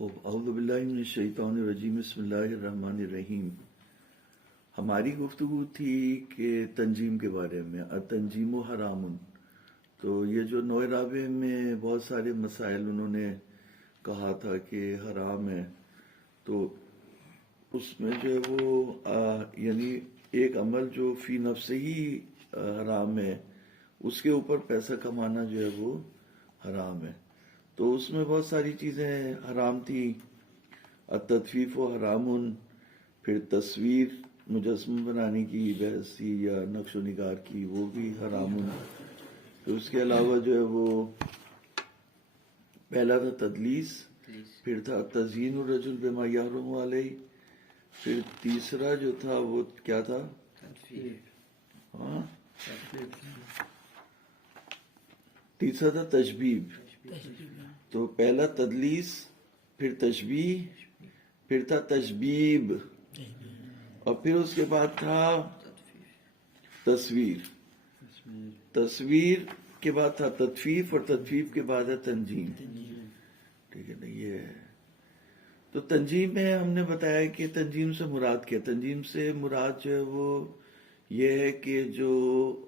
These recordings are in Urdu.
اعوذ باللہ من الشیطان الرجیم، بسم اللہ الرحمن الرحیم۔ ہماری گفتگو تھی کہ تنجیم کے بارے میں، التنجیم حرام۔ تو یہ جو نوع رابع میں بہت سارے مسائل انہوں نے کہا تھا کہ حرام ہے، تو اس میں جو ہے وہ یعنی ایک عمل جو فی نفس ہی حرام ہے، اس کے اوپر پیسہ کمانا جو ہے وہ حرام ہے۔ تو اس میں بہت ساری چیزیں حرام تھی، التطفیف و حرام، پھر تصویر مجسمہ بنانے کی بحث تھی یا نقش و نگار کی، وہ بھی حرام۔ پھر اس کے علاوہ جو ہے وہ پہلا تھا تدلیس، پھر تھا تزیین الرجل بما یحرم علیہ، پھر تیسرا جو تھا وہ کیا تھا؟ تیسرا تھا تشبیب۔ تو پہلا تدلیس، پھر تشبیہ، پھر تھا تشبیب، اور پھر اس کے بعد تھا تصویر۔ تصویر کے بعد تھا تطفیف، اور تطفیف کے بعد ہے تنجیم۔ ٹھیک ہے نا؟ یہ ہے۔ تو تنجیم میں ہم نے بتایا کہ تنجیم سے مراد کیا؟ تنجیم سے مراد جو ہے وہ یہ ہے کہ جو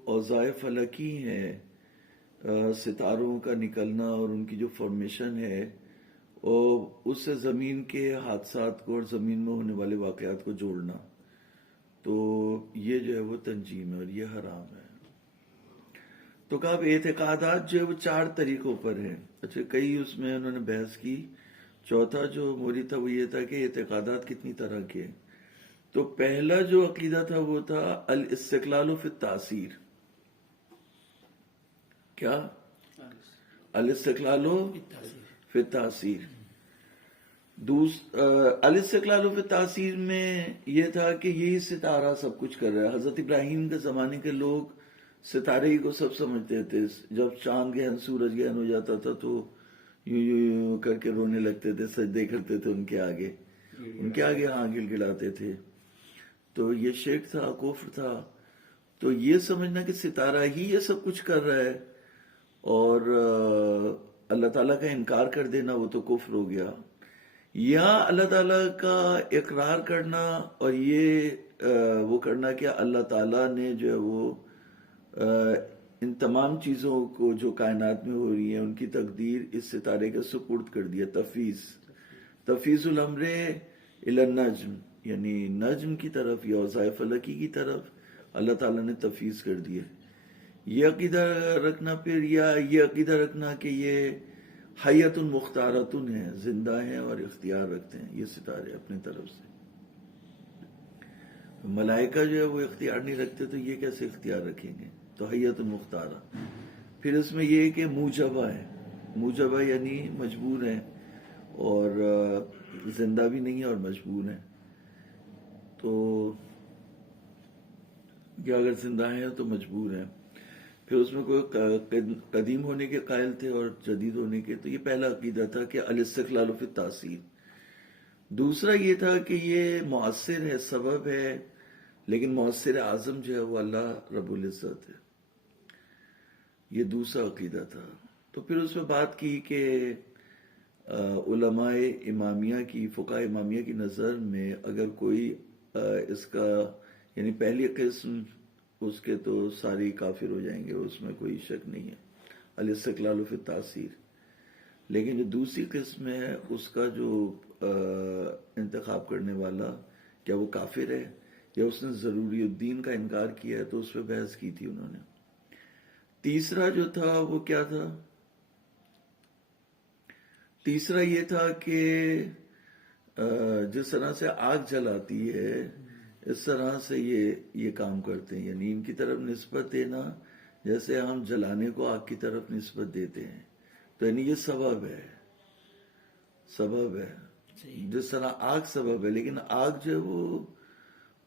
اوضاع فلکی ہیں، ستاروں کا نکلنا اور ان کی جو فارمیشن ہے، اور اس سے زمین کے حادثات کو اور زمین میں ہونے والے واقعات کو جوڑنا، تو یہ جو ہے وہ تنجیم ہے اور یہ حرام ہے۔ تو کہا اب اعتقادات جو ہے وہ 4 طریقوں پر ہیں۔ اچھا، کئی اس میں انہوں نے بحث کی۔ چوتھا جو موری تھا وہ یہ تھا کہ اعتقادات کتنی طرح کے ہیں۔ تو پہلا جو عقیدہ تھا وہ تھا الاستقلال فی التاثیر۔ کیا؟ الاستقلال فی التاثیر۔ الاستقلال فی التاثیر میں یہ تھا کہ یہی ستارہ سب کچھ کر رہا ہے۔ حضرت ابراہیم کے زمانے کے لوگ ستارے ہی کو سب سمجھتے تھے۔ جب چاند گہن، سورج گہن ہو جاتا تھا تو یوں یوں یوں کر کے رونے لگتے تھے، سجدے کرتے تھے ان کے آگے، ہاں گڑ گڑاتے تھے۔ تو یہ شرک تھا، کفر تھا۔ تو یہ سمجھنا کہ ستارہ ہی یہ سب کچھ کر رہا ہے اور اللہ تعالیٰ کا انکار کر دینا، وہ تو کفر ہو گیا۔ یا اللہ تعالیٰ کا اقرار کرنا اور یہ وہ کرنا کہ اللہ تعالیٰ نے جو ہے وہ ان تمام چیزوں کو جو کائنات میں ہو رہی ہیں ان کی تقدیر اس ستارے کے سپرد کر دیا۔ تفویض الامر الی النجم، یعنی نجم کی طرف یا اوضاع فلکی کی طرف اللہ تعالیٰ نے تفویض کر دیا۔ یہ عقیدہ رکھنا، پھر یا یہ عقیدہ رکھنا کہ یہ حیۃ مختارۃ ہیں، زندہ ہیں اور اختیار رکھتے ہیں یہ ستارے اپنی طرف سے۔ ملائکہ جو ہے وہ اختیار نہیں رکھتے، تو یہ کیسے اختیار رکھیں گے؟ تو حیۃ مختارہ۔ پھر اس میں یہ کہ موجبہ ہے، موجبہ یعنی مجبور ہیں، اور زندہ بھی نہیں ہے اور مجبور ہیں۔ تو یا اگر زندہ ہیں تو مجبور ہیں۔ پھر اس میں کوئی قدیم ہونے کے قائل تھے اور جدید ہونے کے۔ تو یہ پہلا عقیدہ تھا کہ الاستقلال فی التاثیر۔ دوسرا یہ تھا کہ یہ مؤثر ہے، سبب ہے، لیکن مؤثر اعظم جو ہے وہ اللہ رب العزت ہے۔ یہ دوسرا عقیدہ تھا۔ تو پھر اس میں بات کی کہ علماء امامیہ کی، فقہ امامیہ کی نظر میں اگر کوئی اس کا یعنی پہلی قسم اس کے تو ساری کافر ہو جائیں گے، اس میں کوئی شک نہیں ہے، الاستقلال فی التاثیر۔ لیکن جو دوسری قسم ہے اس کا جو انتخاب کرنے والا، کیا وہ کافر ہے یا اس نے ضروری الدین کا انکار کیا ہے، تو اس پہ بحث کی تھی انہوں نے۔ تیسرا جو تھا وہ کیا تھا؟ تیسرا یہ تھا کہ جس طرح سے آگ جلاتی ہے اس طرح سے یہ کام کرتے ہیں، یعنی ان کی طرف نسبت دینا جیسے ہم جلانے کو آگ کی طرف نسبت دیتے ہیں۔ تو یعنی یہ سبب ہے، جس طرح آگ سبب ہے، لیکن آگ جو ہے وہ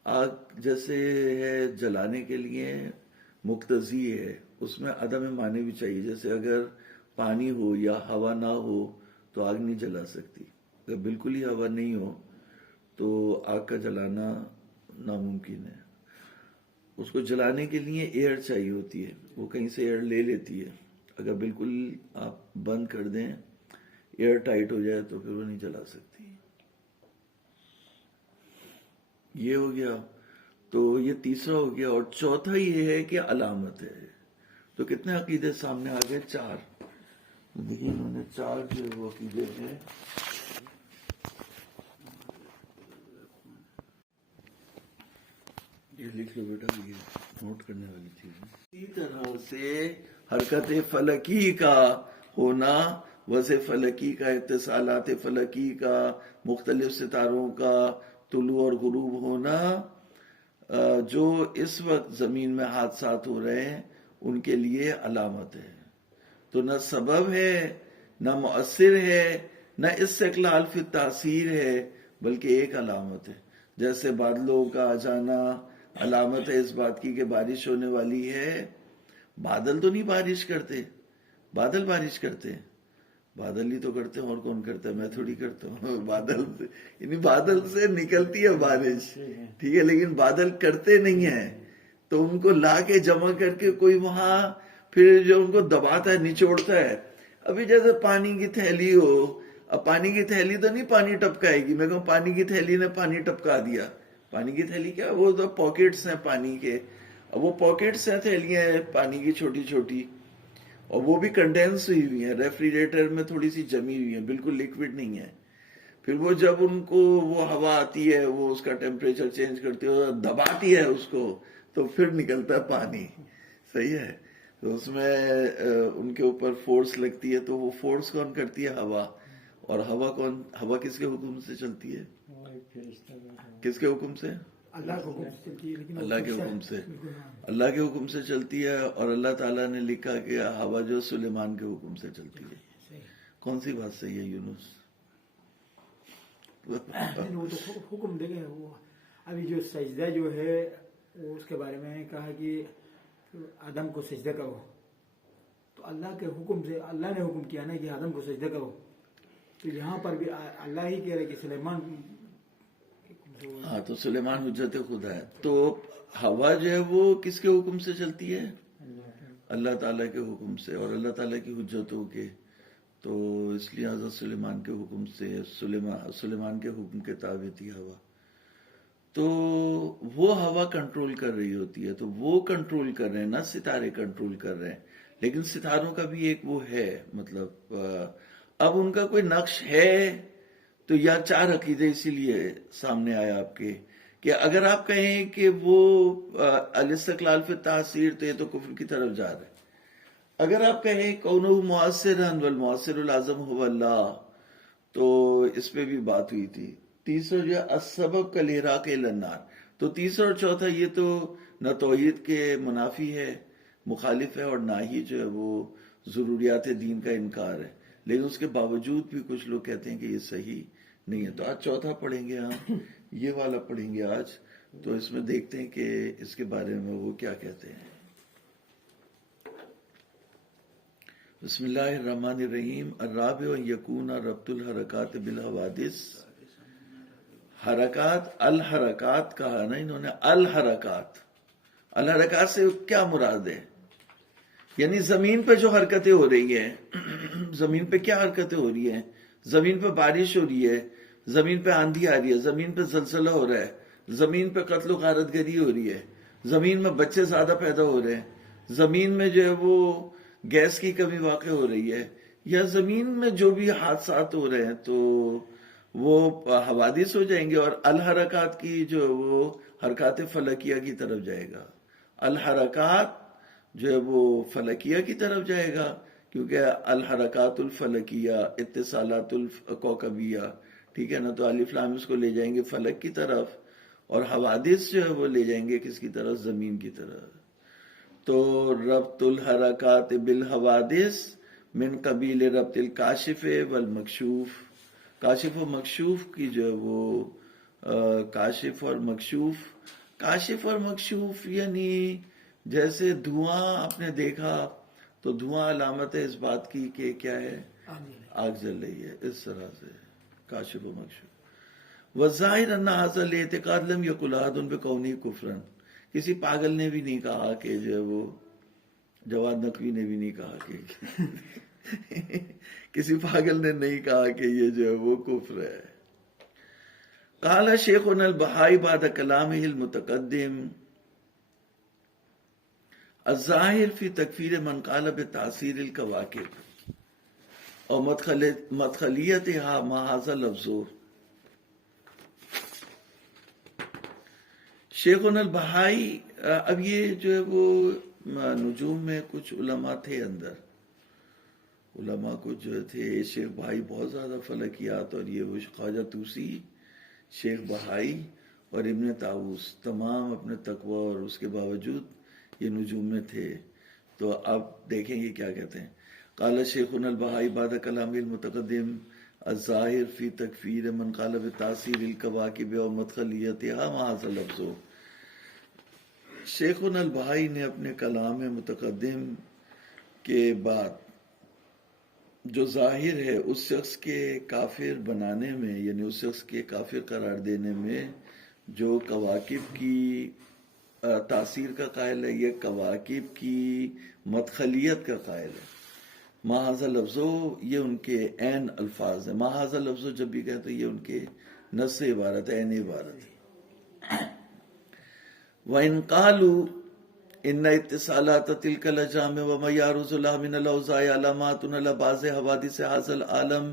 آگ جیسے ہے جلانے کے لیے مقتضی ہے، اس میں عدم معنی بھی چاہیے۔ جیسے اگر پانی ہو یا ہوا نہ ہو تو آگ نہیں جلا سکتی، اگر بالکل ہی ہوا نہیں ہو تو آگ کا جلانا ناممکن ہے۔ اس کو جلانے کے لیے ایئر چاہیے ہوتی ہے، وہ کہیں سے ایئر لے لیتی ہے۔ اگر بالکل آپ بند کر دیں ایئر ٹائٹ ہو جائے تو پھر وہ نہیں چلا سکتی. یہ ہو گیا. تو یہ تیسرا ہو گیا. اور چوتھا یہ ہے کہ علامت ہے. تو کتنے عقیدے سامنے آ گئے؟ 4. دیکھیے انہوں نے 4 جو وہ عقیدے ہیں. یہ لکھ لو بیٹا, یہ نوٹ کرنے والی چیز ہے. اسی طرح سے حرکت فلکی کا ہونا, وضع فلکی کا, اتصالات فلکی کا, مختلف ستاروں کا طلوع اور غروب ہونا, جو اس وقت زمین میں حادثات ہو رہے ہیں ان کے لیے علامت ہے. تو نہ سبب ہے, نہ مؤثر ہے, نہ استقلال فی تاثیر ہے, بلکہ ایک علامت ہے. جیسے بادلوں کا آ جانا علامت ہے اس بات کی کہ بارش ہونے والی ہے. بادل تو نہیں بارش کرتے, بادل بارش کرتے ہیں. بادل ہی تو کرتے ہیں, اور کون کرتا ہے؟ میں تھوڑی کرتا ہوں. بادل یعنی بادل سے نکلتی ہے بارش, ٹھیک ہے, لیکن بادل کرتے نہیں ہیں. تو ان کو لا کے جمع کر کے کوئی وہاں پھر جو ان کو دباتا ہے, نچوڑتا ہے. ابھی جیسے پانی کی تھیلی ہو, اب پانی کی تھیلی تو نہیں پانی ٹپکائے گی. میں کہوں پانی کی تھیلی نے پانی ٹپکا دیا. پانی کی تھیلی کیا, وہ تو پاکٹس ہیں پانی کے. اب وہ پاکٹس ہیں, تھیلیاں ہیں پانی کی چھوٹی چھوٹی, اور وہ بھی کنڈینس ہوئی ہوئی ہیں, ریفریجریٹر میں تھوڑی سی جمی ہوئی ہیں, بالکل لیکوڈ نہیں ہے. پھر وہ جب ان کو وہ ہوا آتی ہے, وہ اس کا ٹیمپریچر چینج کرتی ہے, دباتی ہے اس کو, تو پھر نکلتا ہے پانی. صحیح ہے. تو اس میں ان کے اوپر فورس لگتی ہے, تو وہ فورس کون کرتی ہے؟ ہوا. اور ہوا کس کے حکم سے چلتی ہے؟ کس کے حکم سے؟ اللہ کے حکم سے. اللہ کے حکم سے چلتی ہے. اور اللہ تعالیٰ نے لکھا کہ ہوا جو سلیمان کے حکم سے چلتی ہے. کون سی بات صحیح ہے یونس؟ وہ تو حکم دے گئے. وہ ابھی جو سجدہ جو ہے وہ اس کے بارے میں کہا کہ آدم کو سجدہ کرو, تو اللہ کے حکم سے, اللہ نے حکم کیا نا کہ آدم کو سجدہ کرو. تو یہاں پر بھی اللہ ہی کہہ رہے کہ سلیمان. ہاں, تو سلیمان حجت خدا ہے. تو ہوا جو ہے وہ کس کے حکم سے چلتی ہے؟ اللہ تعالیٰ کے حکم سے, اور اللہ تعالیٰ کی حجتوں کے. تو اس لیے حضرت سلیمان کے حکم سے, سلیمان کے حکم کے تابع تھی ہوا. تو وہ ہوا کنٹرول کر رہی ہوتی ہے. تو وہ کنٹرول کر رہے ہیں, نہ ستارے کنٹرول کر رہے ہیں. لیکن ستاروں کا بھی ایک وہ ہے, مطلب اب ان کا کوئی نقش ہے. تو یا 4 عقیدے اسی لیے سامنے آیا آپ کے, کہ اگر آپ کہیں کہ وہ الاستقلال فی تاثیر, تو یہ تو کفر کی طرف جا رہے. اگر آپ کہیں کونہ مؤثرا والمؤثر الاعظم هو اللہ, تو اس پہ بھی بات ہوئی تھی. تیسرا جو ہے السبب کالحراق الی النار. تو تیسرا اور چوتھا یہ تو نہ توحید کے منافی ہے, مخالف ہے, اور نہ ہی جو ہے وہ ضروریات دین کا انکار ہے. لیکن اس کے باوجود بھی کچھ لوگ کہتے ہیں کہ یہ صحیح نہیں ہے. تو آج چوتھا پڑھیں گے ہم, یہ والا پڑھیں گے آج. تو اس میں دیکھتے ہیں کہ اس کے بارے میں وہ کیا کہتے ہیں. بسم اللہ الرحمن الرحیم. الرابع یکون ربط الحرکات بالحوادث. حرکات, الحرکات کہا نا انہوں نے, الحرکات. الحرکات سے کیا مراد ہے؟ یعنی زمین پہ جو حرکتیں ہو رہی ہیں, زمین پہ کیا حرکتیں ہو رہی ہیں؟ زمین پہ بارش ہو رہی ہے, زمین پہ آندھی آ رہی ہے, زمین پہ زلزلہ ہو رہا ہے, زمین پہ قتل و غارت گری ہو رہی ہے, زمین میں بچے زیادہ پیدا ہو رہے ہیں, زمین میں جو ہے وہ گیس کی کمی واقع ہو رہی ہے, یا زمین میں جو بھی حادثات ہو رہے ہیں, تو وہ حوادث ہو جائیں گے. اور الحرکات کی جو وہ حرکات فلکیہ کی طرف جائے گا. الحرکات جو ہے وہ فلکیہ کی طرف جائے گا, کیونکہ الحرکات الفلکیہ, اتصالات الکوکبیہ, ٹھیک ہے نا. تو الف لام اس کو لے جائیں گے فلک کی طرف, اور حوادث جو ہے وہ لے جائیں گے کس کی طرف؟ زمین کی طرف. تو ربط الحرکات بالحوادث من قبیل ربط الکاشف والمکشوف. کاشف و مکشوف کی جو ہے وہ کاشف اور مکشوف. کاشف اور مکشوف یعنی جیسے دھواں آپ نے دیکھا, تو دھواں علامت ہے اس بات کی کہ کیا ہے؟ آگ جل رہی ہے. اس طرح سے کاشف و مکشوف. وظاہر ان ھذا الاعتقاد لم یقل احد بکونہ کفرا. کسی پاگل نے بھی نہیں کہا کہ جو ہے وہ, جواد نقوی نے بھی نہیں کہا کسی پاگل نے نہیں کہا کہ یہ جو ہے وہ کفر ہے. قال شیخنا البہائی بعد کلامہ المتقدم الظاہر فی تکفیر من قال بتاثیر الکواکب اور مدخلیتها ما ھذا لفظ. شیخنا البہائی، اب یہ جو ہے وہ نجوم میں کچھ علماء تھے اندر، علماء کچھ جو تھے، شیخ بہائی بہت زیادہ فلکیات، اور یہ وہ خواجہ طوسی، شیخ بہائی اور ابن طاووس تمام اپنے تقوی اور اس کے باوجود یہ نجوم میں تھے. تو آپ دیکھیں گے کیا کہتے ہیں. قال شیخنا البہائی بعد کلام المتقدم الظاہر فی تکفیر من قال بتاثیر الکواکب اور مدخلیتها ما ھذا لفظ. شیخنا البہائی نے اپنے کلام متقدم کے بعد جو ظاہر ہے اس شخص کے کافر بنانے میں، یعنی اس شخص کے کافر قرار دینے میں جو کواکب کی تاثیر کا قائل ہے، یہ کواکب کی مدخلیت کا قائل ہے. ما ھذا لفظ، یہ ان کے عین الفاظ ہیں. ما ھذا لفظ جب بھی کہتے ہیں یہ ان کے نص عبارت ہے، عین عبارت ہے. وَإِن قَالُوا إِنَّ اتصالات تلك الأجرام وما يعرض لها من الأوضاع علامات على بعض حوادث هذا العالم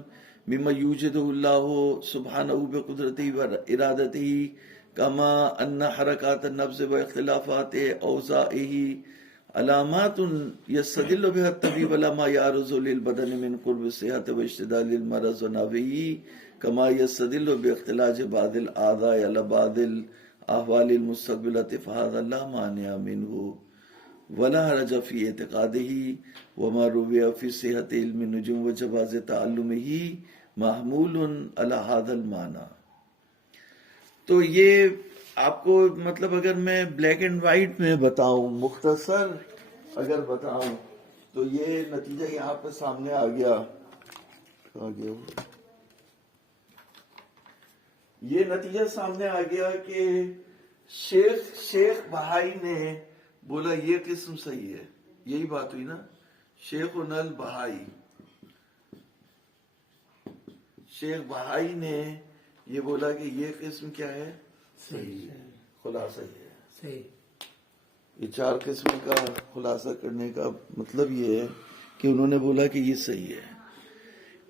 مما يوجده الله سبحانه بقدرته وإرادته كما أن حركات النفس واختلافات أوضاعه علامات يستدل بها الطبيب على ما يعرض للبدن من قرب الصحة واشتداد المرض ونحوه كما يستدل باختلاج بعض الأعضاء على بعض الأحوال المستقبلة فهذا لا مانع منه ولا حرج في اعتقاده وما روي في صحة علم النجوم وجواز تعلمه محمول على هذا المعنى. تو یہ آپ کو مطلب اگر میں بلیک اینڈ وائٹ میں بتاؤں، مختصر اگر بتاؤں، تو یہ نتیجہ یہاں پہ سامنے آ گیا. یہ نتیجہ سامنے آ گیا کہ شیخ بہائی نے بولا یہ قسم صحیح ہے. یہی بات ہوئی نا، شیخنا البہائی، شیخ بہائی نے یہ بولا کہ یہ قسم کیا ہے، صحیح ہے. خلاصہ یہ ہے صحیح. یہ چار قسم کا خلاصہ کرنے کا مطلب یہ ہے کہ انہوں نے بولا کہ یہ صحیح ہے.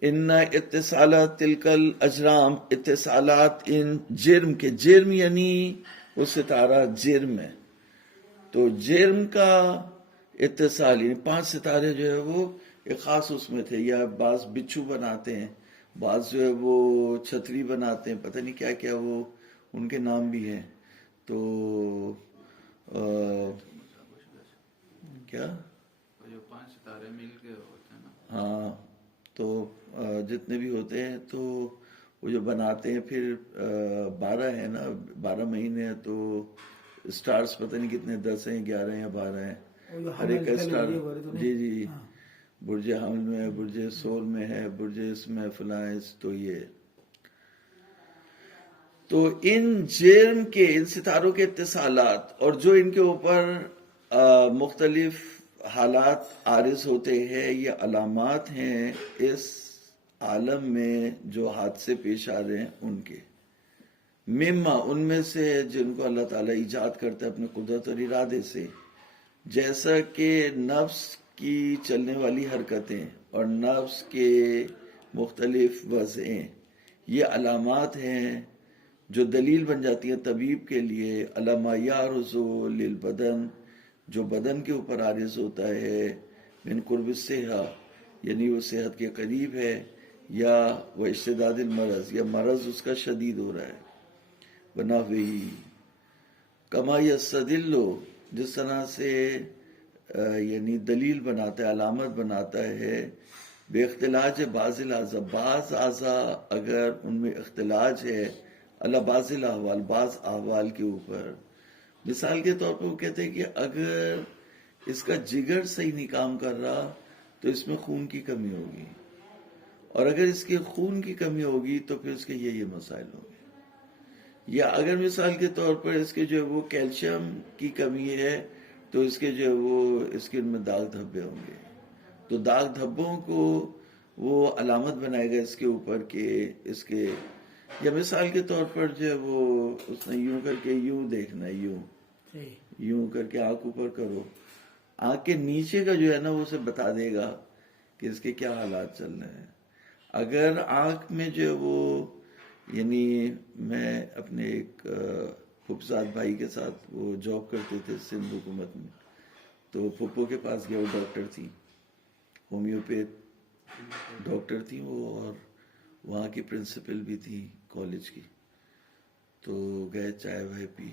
ان اتصالات تلک الاجرام، اتصالات ان جرم کے، جرم یعنی وہ ستارہ جرم ہے، تو جرم کا اتصال، یعنی 5 ستارے جو ہے وہ ایک خاص اس میں تھے، یا بعض بچھو بناتے ہیں، بعض جو ہے وہ چھتری بناتے ہیں، پتہ نہیں کیا کیا وہ ان کے نام بھی ہیں. تو کیا جو 5 ستارے مل کے ہوتے ہیں نا، ہاں، تو جتنے بھی ہوتے ہیں تو وہ جو بناتے ہیں، پھر 12 ہے نا، 12 مہینے ہیں، تو سٹارز پتہ نہیں کتنے، 10 ہیں، 11 ہیں یا 12 ہیں. ہر ایک کا سٹار، جی برج حمل میں ہے، برج سور میں ہے، برج اس میں فلاں. تو یہ تو ان جرم کے، ان ستاروں کے اتصالات اور جو ان کے اوپر مختلف حالات عارض ہوتے ہیں، یہ علامات ہیں اس عالم میں جو حادثے پیش آ رہے ہیں ان کے. مما، ان میں سے جن کو اللہ تعالیٰ ایجاد کرتا ہے اپنے قدرت اور ارادے سے، جیسا کہ نفس کی چلنے والی حرکتیں اور نفس کے مختلف وضعیں، یہ علامات ہیں جو دلیل بن جاتی ہیں طبیب کے لیے، علامہ یعرض للبدن، جو بدن کے اوپر عارض ہوتا ہے، من قرب الصحہ، یعنی وہ صحت کے قریب ہے، یا وہ اشتداد المرض، یا مرض اس کا شدید ہو رہا ہے. بناوی کما یستدل، جس طرح سے یعنی دلیل بناتا ہے، علامت بناتا ہے، بے اختلاج بعض الاعضاء، بعض اعضاء اگر ان میں اختلاج ہے، اللہ بعض الاحوال، بعض احوال کے اوپر. مثال کے طور پر وہ کہتے ہیں کہ اگر اس کا جگر صحیح نہیں کام کر رہا تو اس میں خون کی کمی ہوگی، اور اگر اس کے خون کی کمی ہوگی تو پھر اس کے یہ مسائل ہوں گے. یا اگر مثال کے طور پر اس کے جو ہے وہ کیلشیم کی کمی ہے تو اس کے جو ہے وہ اسکن میں داغ دھبے ہوں گے. تو داغ دھبوں کو وہ علامت بنائے گا اس کے اوپر کہ اس کے، یا مثال کے طور پر جو ہے وہ اس نے یوں کر کے یوں دیکھنا ہے، یوں صحیح، یوں کر کے آنکھ اوپر کرو، آنکھ کے نیچے کا جو ہے نا وہ اسے بتا دے گا کہ اس کے کیا حالات چل رہے ہیں۔ اگر آنکھ میں جو ہے وہ، یعنی میں اپنے ایک پھپھزاد بھائی کے ساتھ وہ جاب کرتے تھے سندھ حکومت میں، تو پھپھو کے پاس گیا، وہ ڈاکٹر تھی، ہومیوپیتھ ڈاکٹر تھی وہ، اور وہاں کی پرنسپل بھی تھی کالج کی۔ تو گئے چائے وائے پی،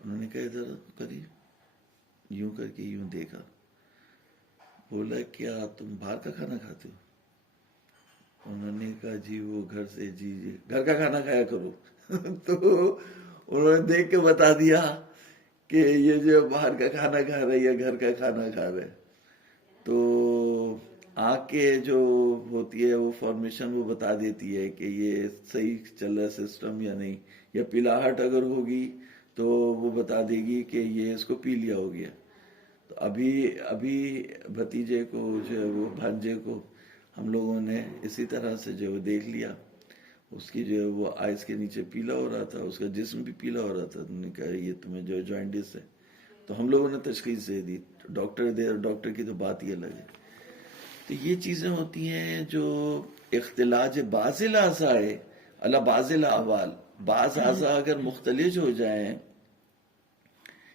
انہوں نے کہا ادھر قریب، یوں کر کے یوں دیکھا، بولا کیا تم باہر کا کھانا کھاتے ہو؟ انہوں نے کہا جی وہ گھر سے، جی جی گھر کا کھانا کھایا کرو۔ تو انہوں نے دیکھ کے بتا دیا کہ یہ جو باہر کا کھانا کھا رہا ہے یا گھر کا کھانا کھا رہا ہے۔ تو آنکھ کے جو ہوتی ہے وہ فارمیشن وہ بتا دیتی ہے کہ یہ صحیح چل رہا ہے سسٹم یا نہیں، یا پلاہٹ اگر ہوگی تو وہ بتا دے گی کہ یہ اس کو پی لیا ہو گیا۔ تو ابھی بھتیجے کو جو ہے وہ بھانجے کو ہم لوگوں نے اسی طرح سے جو دیکھ لیا، اس کی جو ہے وہ آئس کے نیچے پیلا ہو رہا تھا، اس کا جسم بھی پیلا ہو رہا تھا۔ انہوں نے کہا یہ تمہیں جو جوائنٹس ہے، تو ہم لوگوں نے تشخیص دے دی، ڈاکٹر کی تو بات ہی الگ ہے۔ تو یہ چیزیں ہوتی ہیں جو اختلاج بعض الاعضاء علی بعض الاحوال، بعض اعضاء اگر مختلج ہو جائیں،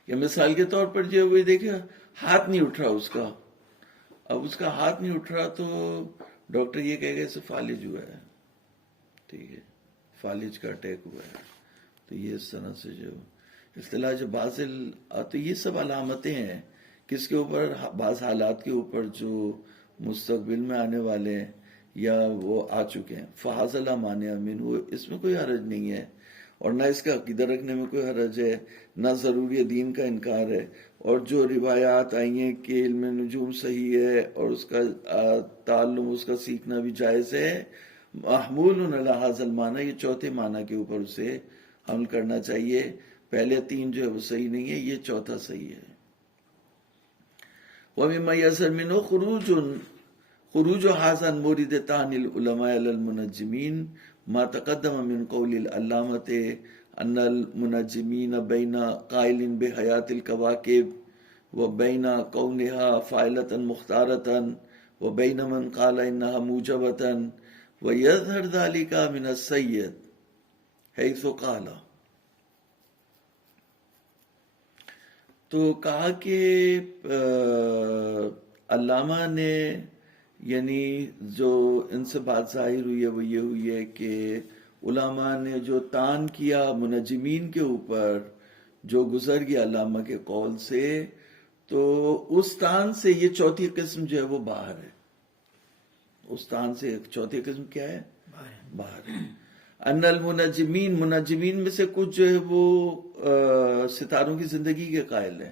یا مثال کے طور پر جو وہ دیکھے ہاتھ نہیں اٹھ رہا اس کا، اب اس کا ہاتھ نہیں اٹھ رہا تو ڈاکٹر یہ کہے گا اسے فالج ہوا ہے، ٹھیک ہے، فالج کا اٹیک ہوا ہے۔ تو یہ اس طرح سے جو اختلاج بازل، تو یہ سب علامتیں ہیں کس کے اوپر، بعض حالات کے اوپر جو مستقبل میں آنے والے ہیں یا وہ آ چکے ہیں۔ فحاصلہ مانع من، وہ اس میں کوئی حرج نہیں ہے، اور نہ اس کا عقیدہ رکھنے میں کوئی حرج ہے، نہ ضروری دین کا انکار ہے۔ اور جو روایات آئی ہیں کہ علم نجوم صحیح ہے اور اس کا تعلم، اس کا سیکھنا بھی جائز ہے، محمول علی ھذا المعنی، یہ چوتھے معنی کے اوپر اسے حمل کرنا چاہیے۔ پہلے تین جو ہے وہ صحیح نہیں ہے، یہ چوتھا صحیح ہے۔ وَمِمَّا يَظْهَرُ مِنْهُ خروج ھذا المورد تان العلماء علی المنجمین، ما تقدم من قول العلامة ان المنجمین بین قائل بحیات الکواکب وبین کونها فاعلة مختارة وبین من قال انها موجبة، ويظهر ذلك من السید حیث قال۔ تو کہا کہ علامہ نے، یعنی جو ان سے بات ظاہر ہوئی ہے وہ یہ ہوئی ہے کہ علماء نے جو تان کیا منجمین کے اوپر، جو گزر گیا علامہ کے قول سے، تو اس تان سے یہ چوتھی قسم جو ہے وہ باہر ہے۔ اس تان سے چوتھی قسم کیا ہے؟ باہر ہے۔ ان المنجمین، منجمین میں سے کچھ جو ہے وہ ستاروں کی زندگی کے قائل ہیں،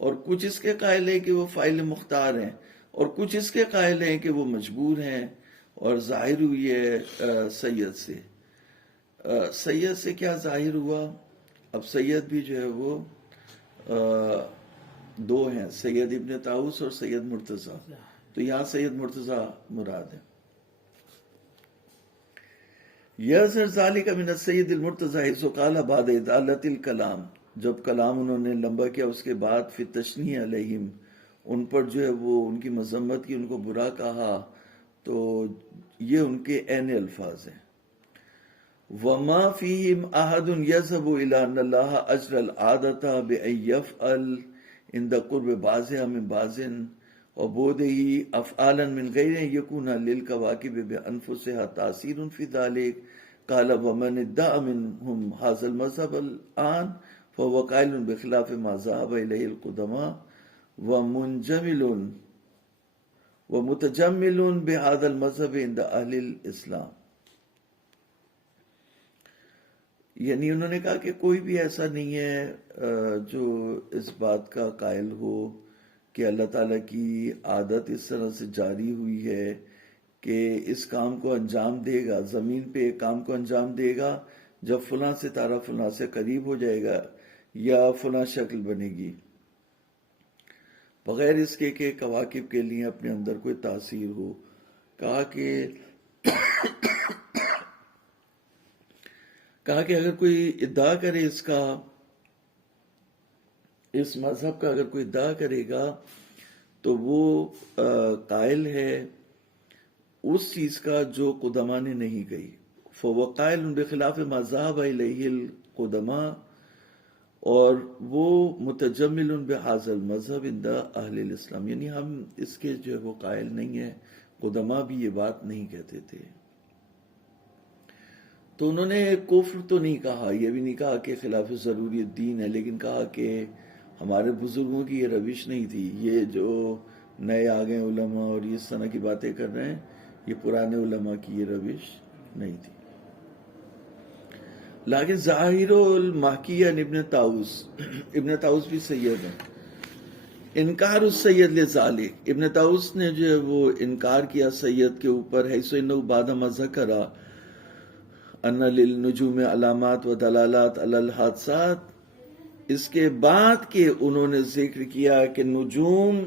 اور کچھ اس کے قائل ہیں کہ وہ فاعل مختار ہیں، اور کچھ اس کے قائل ہیں کہ وہ مجبور ہیں، اور ظاہر ہوئی ہے سید سے۔ سید سے کیا ظاہر ہوا؟ اب سید بھی جو ہے وہ دو ہیں، سید ابن طاؤس اور سید مرتضیٰ، تو یہاں سید مرتضیٰ مراد ہے۔ یظہر ذالک من السید المرتضیٰ حیث قال بعد اطالۃ الکلام، جب کلام انہوں نے لمبا کیا اس کے بعد، فی التشنیع علیہم، ان پر جو ہے وہ ان کی مذمت کی، ان کو برا کہا، تو یہ ان کے عین الفاظ ہیں۔ وما فیہم احد یذهب الی ان اللہ اجری العادۃ بان یفعل عند قرب بعضها من بعض وبعده افعالا من غیر ان یکون للکواکب بانفسها تاثیر فی ذلک، قال ومن ادعى منهم هذا المذهب الآن فهو قائل بخلاف ما ذهب الیہ القدماء ومتجمل بهذا المذهب عند اہل الاسلام۔ یعنی انہوں نے کہا کہ کوئی بھی ایسا نہیں ہے جو اس بات کا قائل ہو کہ اللہ تعالیٰ کی عادت اس طرح سے جاری ہوئی ہے کہ اس کام کو انجام دے گا، زمین پہ ایک کام کو انجام دے گا جب فلاں ستارہ فلاں سے قریب ہو جائے گا یا فلاں شکل بنے گی۔ بغیر اس کے کہ کواکب کے لیے اپنے اندر کوئی تاثیر ہو. کہا کہ اگر کوئی ادعا کرے اس مذہب کا اگر کوئی ادعا کرے گا تو وہ قائل ہے اس چیز کا جو قدما نے نہیں کہی. فهو قائل بخلاف ما ذهب الیہ القدماء، اور وہ متجمل بهذا المذہب عند اہل الاسلام، یعنی ہم اس کے جو ہے وہ قائل نہیں ہیں، قدما بھی یہ بات نہیں کہتے تھے. تو انہوں نے کفر تو نہیں کہا، یہ بھی نہیں کہا کہ خلاف ضروری الدین ہے، لیکن کہا کہ ہمارے بزرگوں کی یہ روش نہیں تھی، یہ جو نئے آگئے علماء اور اس طرح کی باتیں کر رہے ہیں یہ پرانے علماء کی یہ روش نہیں تھی. لیکن ظاہر المحکیہ ابن طاؤس بھی سید ہیں. انکار السید لذالک، ابن طاؤس نے جو ہے وہ انکار کیا سید کے اوپر، حیث انہ بعد ما ذکر ان للنجوم علامات و دلالات علی الحادثات، اس کے بعد کہ انہوں نے ذکر کیا کہ نجوم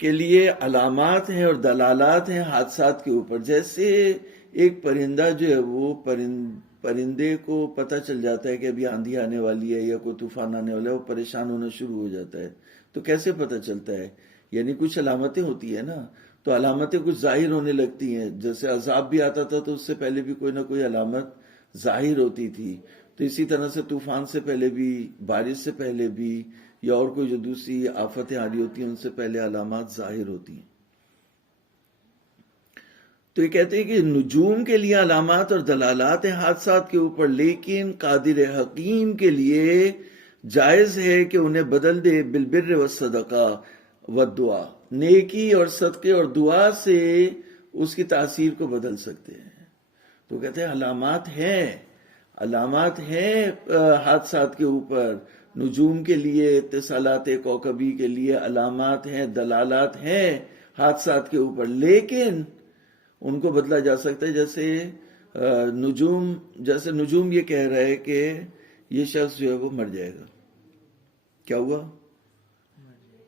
کے لیے علامات ہیں اور دلالات ہیں حادثات کے اوپر. جیسے ایک پرندہ جو ہے وہ پرندے کو پتہ چل جاتا ہے کہ ابھی آندھی آنے والی ہے یا کوئی طوفان آنے والا ہے، وہ پریشان ہونا شروع ہو جاتا ہے. تو کیسے پتہ چلتا ہے؟ یعنی کچھ علامتیں ہوتی ہیں نا، تو علامتیں کچھ ظاہر ہونے لگتی ہیں. جیسے عذاب بھی آتا تھا تو اس سے پہلے بھی کوئی نہ کوئی علامت ظاہر ہوتی تھی. تو اسی طرح سے طوفان سے پہلے بھی، بارش سے پہلے بھی، یا اور کوئی جو دوسری آفتیں آ رہی ہوتی ہیں ان سے پہلے علامات ظاہر ہوتی ہیں. تو یہ کہتے ہیں کہ نجوم کے لیے علامات اور دلالات ہیں حادثات کے اوپر، لیکن قادر حکیم کے لیے جائز ہے کہ انہیں بدل دے بالبر والصدقہ والدعا، نیکی اور صدقے اور دعا سے اس کی تاثیر کو بدل سکتے ہیں. تو کہتے ہیں علامات ہیں حادثات کے اوپر، نجوم کے لیے، اتصالات کوکبی کے لیے علامات ہیں، دلالات ہیں حادثات کے اوپر، لیکن ان کو بدلا جا سکتا ہے. جیسے نجوم یہ کہہ رہا ہے کہ یہ شخص جو ہے وہ مر جائے گا. کیا ہوا؟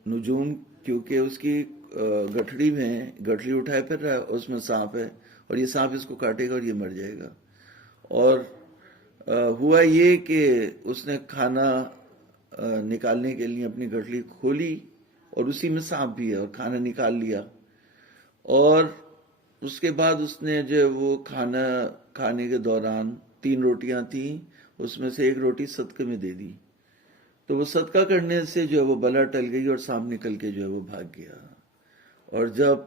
نجوم کیونکہ اس کی گٹھڑی میں گٹھڑی اٹھائے پھر رہا ہے، اس میں سانپ ہے اور یہ سانپ اس کو کاٹے گا اور یہ مر جائے گا. اور ہوا یہ کہ اس نے کھانا نکالنے کے لیے اپنی گٹھڑی کھولی اور اسی میں سانپ بھی ہے اور کھانا نکال لیا، اور اس کے بعد اس نے جو وہ کھانا کھانے کے دوران 3 روٹیاں تھیں، اس میں سے 1 روٹی صدقے میں دے دی. تو وہ صدقہ کرنے سے جو ہے وہ بلا ٹل گئی اور سانپ نکل کے جو ہے وہ بھاگ گیا. اور جب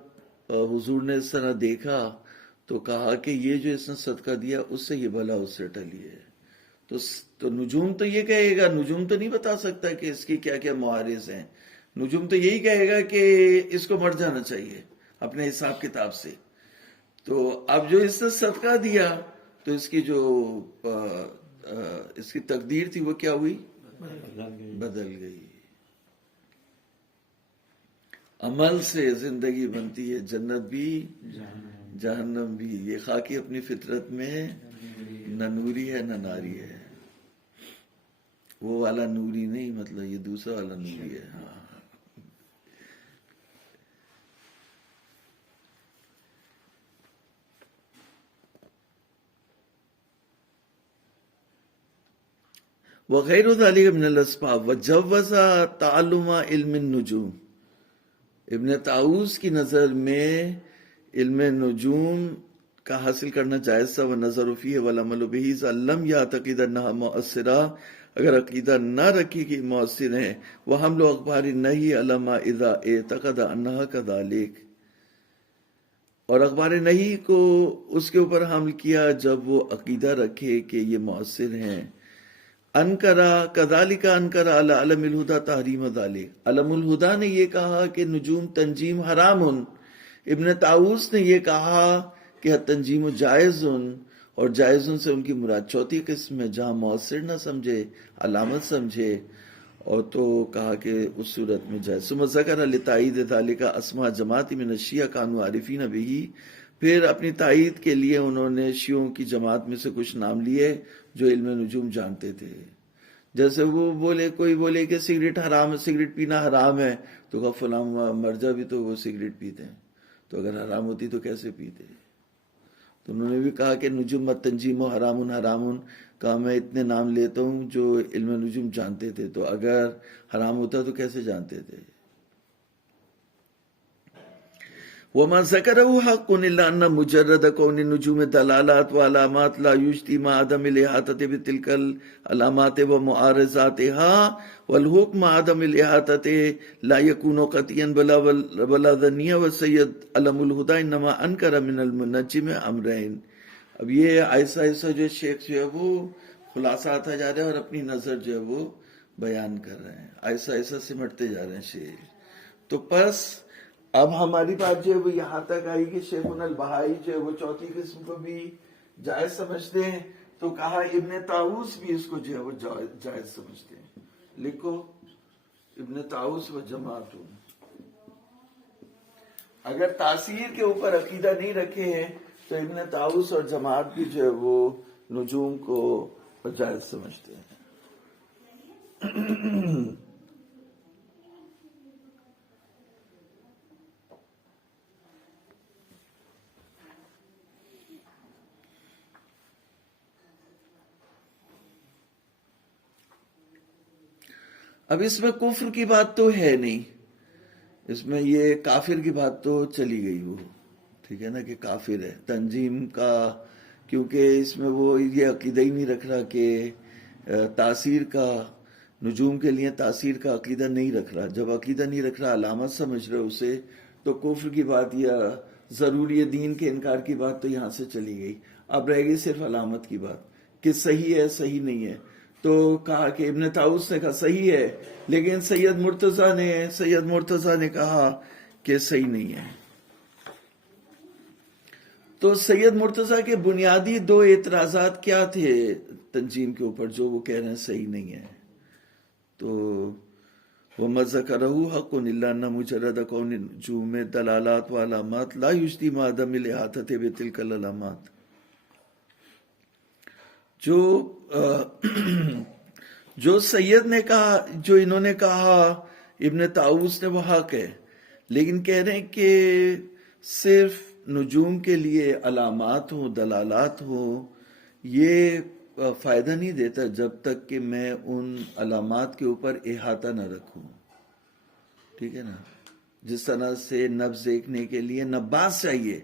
حضور نے اس طرح دیکھا تو کہا کہ یہ جو اس نے صدقہ دیا اس سے یہ بلا اس سے ٹلی ہے. تو نجوم تو یہ کہے گا، نجوم تو نہیں بتا سکتا کہ اس کی کیا کیا معارض ہیں. نجوم تو یہی کہے گا کہ اس کو مر جانا چاہیے اپنے حساب کتاب سے. تو اب جو اس نے صدقہ دیا تو اس کی جو اس کی تقدیر تھی وہ کیا ہوئی؟ بدل گئی. عمل سے زندگی بنتی ہے، جنت بھی جہنم بھی. یہ خاکی اپنی فطرت میں نہ نوری ہے نہ ناری ہے. وہ والا نوری نہیں، مطلب یہ دوسرا والا نوری ہے. ہاں وغیر ذلك من الاسباب وجوز تعلم علم النجوم. ابن طاؤس کی نظر میں علم نجوم کا حاصل کرنا جائز تھا. ونظر فیہ والعمل بہ اذا لم یعتقد انها مؤثرہ، اگر عقیدہ نہ رکھی کہ مؤثر ہیں. وحمل اخبار النہی علی ما اذا اعتقد انها كذلك، اور اخبار نہی کو اس کے اوپر حمل کیا جب وہ عقیدہ رکھے کہ یہ مؤثر ہیں. انکرا کذالک انکرا علی علم الہدا تحریم ذالک. علم الہدا نے یہ کہا کہ نجوم تنجیم حرام. ابن طاؤس نے یہ کہا کہ تنجیم جائز، اور جائز سے ان کی مراد چوتھی قسم ہے جہاں مؤثر نہ سمجھے، علامت سمجھے، اور تو کہا کہ اس صورت میں جائز. ثم ذکر لتائید ذالک اسماء جماعت من الشیعہ کانوا عارفین بہ. پھر اپنی تائید کے لیے انہوں نے شیعوں کی جماعت میں سے کچھ نام لیے جو علم نجوم جانتے تھے. جیسے وہ بولے، کوئی بولے کہ سگریٹ حرام ہے، سگریٹ پینا حرام ہے، تو کہا فلاں مرجع بھی تو وہ سگریٹ پیتے ہیں، تو اگر حرام ہوتی تو کیسے پیتے؟ تو انہوں نے بھی کہا کہ نجوم تنجیم و حرام حرام، کہا میں اتنے نام لیتا ہوں جو علم نجوم جانتے تھے، تو اگر حرام ہوتا تو کیسے جانتے تھے؟ وما ذکرہ حق الا ان مجرد کون النجوم دلالات وعلامات لا یجدی مع عدم الاحاطۃ بتلک العلامات ومعارضاتها والحکم عدم الاحاطۃ لا یکون قطعیا بلا ظنیا والسید علم الہدی انما انکر من المنجم امرین۔ اب یہ ایسا ایسا جو شیخ جو ہے وہ خلاصہ آتا جا رہا ہے اور اپنی نظر جو ہے وہ بیان کر رہے ہیں، ایسا ایسا سمٹتے جا رہے ہیں شیخ۔ تو پس اب ہماری بات جو ہے وہ یہاں تک آئی کہ شیخنا البہائی جو ہے وہ چوتھی قسم کو بھی جائز سمجھتے ہیں، تو کہا ابن طاووس بھی اس کو جو ہے وہ جائز سمجھتے ہیں۔ لکھو ابن طاووس و جماعت، اگر تاثیر کے اوپر عقیدہ نہیں رکھے ہیں تو ابن طاووس اور جماعت بھی جو ہے وہ نجوم کو جائز سمجھتے ہیں۔ اب اس میں کفر کی بات تو ہے نہیں، اس میں یہ کافر کی بات تو چلی گئی، وہ ٹھیک ہے نا کہ کافر ہے تنظیم کا، کیونکہ اس میں وہ یہ عقیدہ ہی نہیں رکھ رہا کہ تاثیر کا، نجوم کے لیے تاثیر کا عقیدہ نہیں رکھ رہا۔ جب عقیدہ نہیں رکھ رہا، علامت سمجھ رہے اسے، تو کفر کی بات یا ضروری دین کے انکار کی بات تو یہاں سے چلی گئی۔ اب رہ گئی صرف علامت کی بات کہ صحیح ہے صحیح نہیں ہے۔ تو کہا کہ ابن طاووس نے کہا صحیح ہے، لیکن سید مرتضیٰ نے کہا کہ صحیح نہیں ہے۔ تو سید مرتضیٰ کے بنیادی دو اعتراضات کیا تھے تنظیم کے اوپر جو وہ کہہ رہے ہیں صحیح نہیں ہے؟ تو وَمَا ذَكَرَهُ حَقٌّ إِلَّا أَنَّ مُجَرَّدَ كَوْنِ النُّجُومِ دَلَالَاتٍ وَعَلَامَاتٍ لَا يُجْدِي مَعَ عَدَمِ الْإِحَاطَةِ بِتِلْكَ الْعَلَامَاتِ۔ جو سید نے کہا، جو انہوں نے کہا ابن طاووس نے، وہ حق ہے، لیکن کہہ رہے ہیں کہ صرف نجوم کے لیے علامات ہوں، دلالات ہوں، یہ فائدہ نہیں دیتا جب تک کہ میں ان علامات کے اوپر احاطہ نہ رکھوں، ٹھیک ہے نا؟ جس طرح سے نبض دیکھنے کے لیے نباز چاہیے،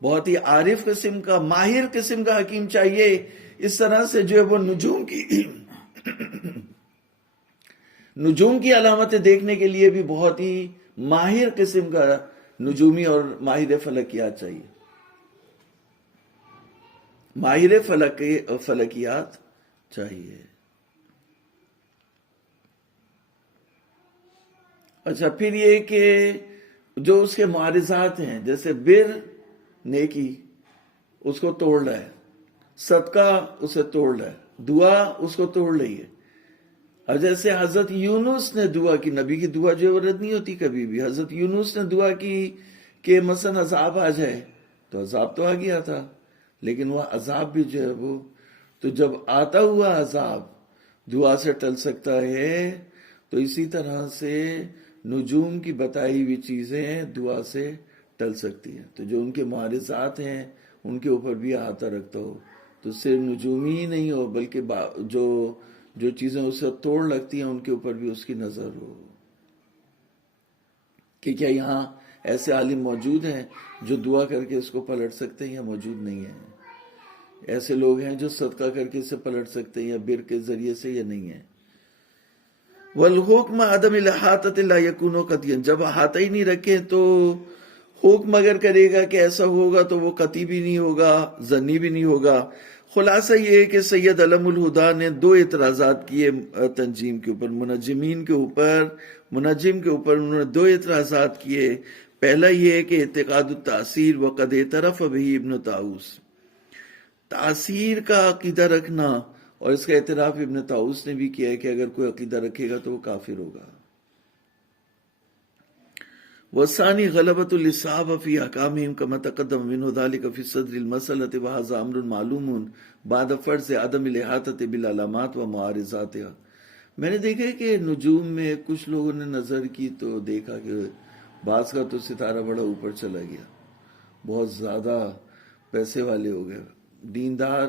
بہت ہی عارف قسم کا، ماہر قسم کا حکیم چاہیے، اس طرح سے جو ہے وہ نجوم کی علامتیں دیکھنے کے لیے بھی بہت ہی ماہر قسم کا نجومی اور ماہر فلکیات چاہیے، ماہر فلکیات چاہیے۔ اچھا، پھر یہ کہ جو اس کے معارضات ہیں، جیسے بر نیکی اس کو توڑ رہا ہے، صدقہ اسے توڑ رہا ہے، دعا اس کو توڑ رہی ہے۔ اور جیسے حضرت یونس نے دعا کی، نبی کی دعا جو ہے وہ رد نہیں ہوتی کبھی بھی، حضرت یونس نے دعا کی کہ مثلا عذاب آ جائے، تو عذاب تو آ گیا تھا، لیکن وہ عذاب بھی جو ہے وہ، تو جب آتا ہوا عذاب دعا سے ٹل سکتا ہے، تو اسی طرح سے نجوم کی بتائی ہوئی چیزیں دعا سے ٹل سکتی ہیں۔ تو جو ان کے معارضات ہیں ان کے اوپر بھی احاطہ رکھتا ہو، تو صرف نجومی ہی نہیں ہو بلکہ جو چیزیں اسے توڑ لگتی ہیں ان کے اوپر بھی اس کی نظر ہو کہ کیا یہاں ایسے عالم موجود ہیں جو دعا کر کے اس کو پلٹ سکتے ہیں یا موجود نہیں ہیں، ایسے لوگ ہیں جو صدقہ کر کے اسے پلٹ سکتے ہیں یا بر کے ذریعے سے، یا نہیں ہیں۔ والحکم عدم الاحاطۃ لا یکون قطعیا، جب احاطہ ہی نہیں رکھے تو حکم اگر کرے گا کہ ایسا ہوگا تو وہ قطعی بھی نہیں ہوگا، ظنی بھی نہیں ہوگا۔ خلاصہ یہ ہے کہ سید علم الہدا نے دو اعتراضات کیے تنجیم کے اوپر، منجم کے اوپر انہوں نے دو اعتراضات کیے۔ پہلا یہ ہے کہ اعتقاد التاثیر وقد اعترف به ابن طاووس، تاثیر کا عقیدہ رکھنا، اور اس کا اعتراف ابن طاووس نے بھی کیا ہے کہ اگر کوئی عقیدہ رکھے گا تو وہ کافر ہوگا۔ والثانی غلبۃ الاصحابہ فی احکامہم کما تقدم منہ ذلک فی صدر المسألۃ وہذا امر معلوم بعد فرض عدم الاحاطۃ بالعلامات و معارضاتها۔ میں نے دیکھا ہے کہ نجوم میں کچھ لوگوں نے نظر کی تو دیکھا کہ بعض کا تو ستارہ بڑا اوپر چلا گیا، بہت زیادہ پیسے والے ہو گئے، دیندار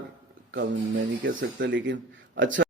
کا میں نہیں کہہ سکتا لیکن اچھا